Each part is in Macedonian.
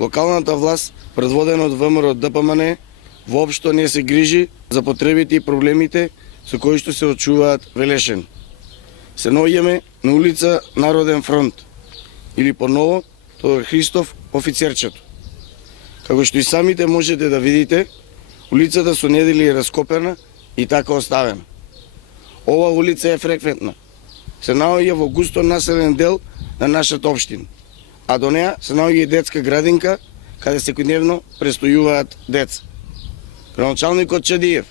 Локалната власт, предводена од ВМРО ДПМН, воопшто не се грижи за потребите и проблемите со кои што се очуваат Велешен. Се наоѓаме на улица Народен фронт, или поново Тодор Христов офицерчето. Како што и самите можете да видите, улицата со недели е раскопена и така оставена. Ова улица е фреквентна. Се наоѓа во густо населен дел на нашата општина, а до неа се наоѓа и детска градинка, каде секојдневно престојуваат деца. Градоначалникот Чадиев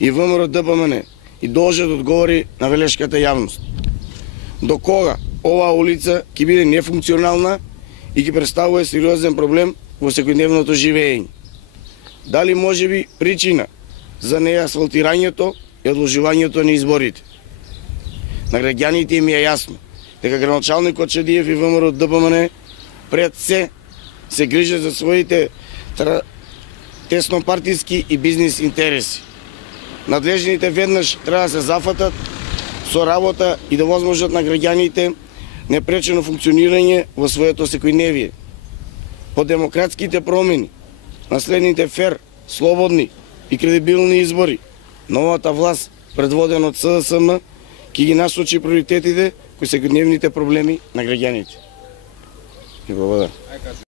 и ВМРО ДПМН и должат да одговори на велешката јавност. До кога оваа улица ќе биде нефункционална и ќе представува сериозен проблем во секојдневното живење? Дали можеби причина за неасфалтирањето и одложувањето на изборите? На граѓаните им е јасно дека градоначалникот Чадиев и ВМРО ДПМН пред се грижат за своите теснопартиски и бизнис интереси. Надлежните веднаш треба да се зафатат со работа и да возможат на граѓаните непречено функционирање во своето секојдневие. По демократските промени, наследните фер, слободни и кредибилни избори, новата власт, предводена од СДСМ, ќе ги насочи приоритетите кои секојдневните проблеми на граѓаните. И благодарам.